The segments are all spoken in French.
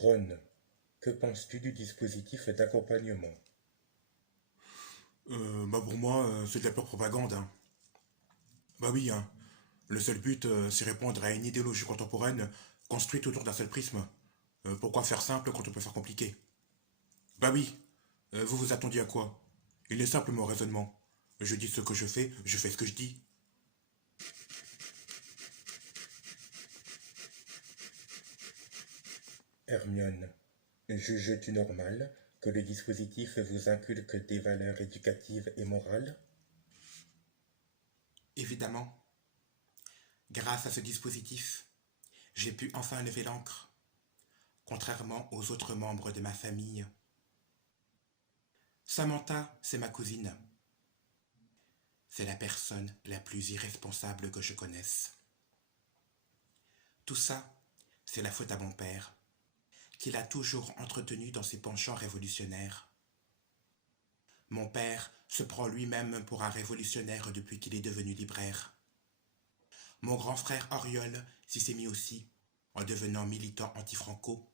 Ron, que penses-tu du dispositif d'accompagnement? Pour moi, c'est de la pure propagande, hein. Bah oui, hein. Le seul but, c'est répondre à une idéologie contemporaine construite autour d'un seul prisme. Pourquoi faire simple quand on peut faire compliqué? Bah oui, vous vous attendiez à quoi? Il est simple mon raisonnement. Je dis ce que je fais ce que je dis. Hermione, juges-tu normal que le dispositif vous inculque des valeurs éducatives et morales? Évidemment, grâce à ce dispositif, j'ai pu enfin lever l'ancre, contrairement aux autres membres de ma famille. Samantha, c'est ma cousine. C'est la personne la plus irresponsable que je connaisse. Tout ça, c'est la faute à mon père, qui l'a toujours entretenu dans ses penchants révolutionnaires. Mon père se prend lui-même pour un révolutionnaire depuis qu'il est devenu libraire. Mon grand frère Auriol s'y s'est mis aussi, en devenant militant anti-franco.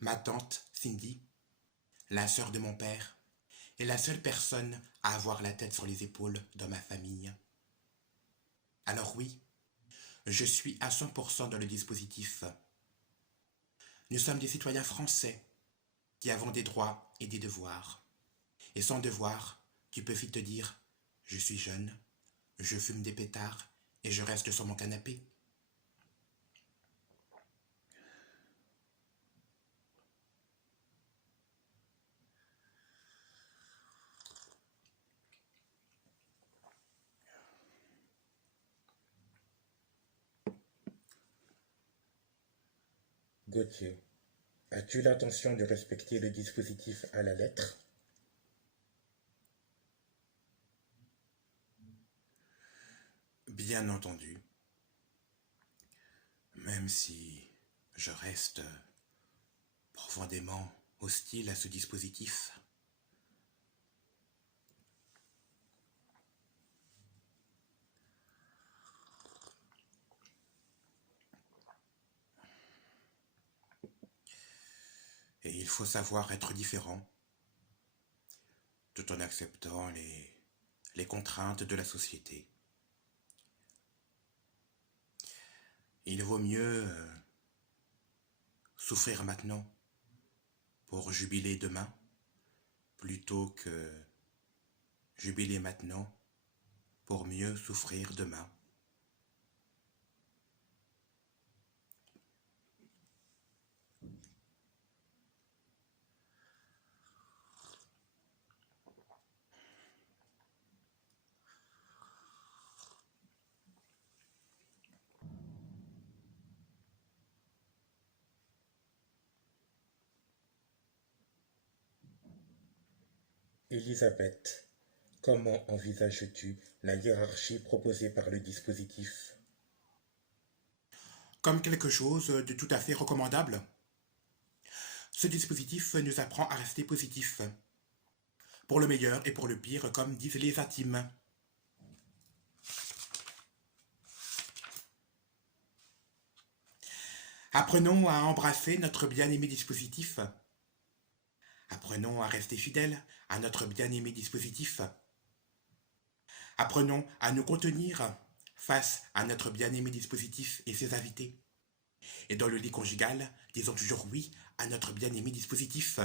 Ma tante, Cindy, la sœur de mon père, est la seule personne à avoir la tête sur les épaules dans ma famille. Alors oui, je suis à 100% dans le dispositif. Nous sommes des citoyens français qui avons des droits et des devoirs. Et sans devoir, tu peux vite te dire, je suis jeune, je fume des pétards et je reste sur mon canapé. Gauthier, as-tu l'intention de respecter le dispositif à la lettre? Bien entendu, même si je reste profondément hostile à ce dispositif. Et il faut savoir être différent, tout en acceptant les contraintes de la société. Il vaut mieux souffrir maintenant pour jubiler demain, plutôt que jubiler maintenant pour mieux souffrir demain. Elisabeth, comment envisages-tu la hiérarchie proposée par le dispositif? Comme quelque chose de tout à fait recommandable, ce dispositif nous apprend à rester positif, pour le meilleur et pour le pire, comme disent les intimes. Apprenons à embrasser notre bien-aimé dispositif. Apprenons à rester fidèles à notre bien-aimé dispositif. Apprenons à nous contenir face à notre bien-aimé dispositif et ses invités. Et dans le lit conjugal, disons toujours oui à notre bien-aimé dispositif.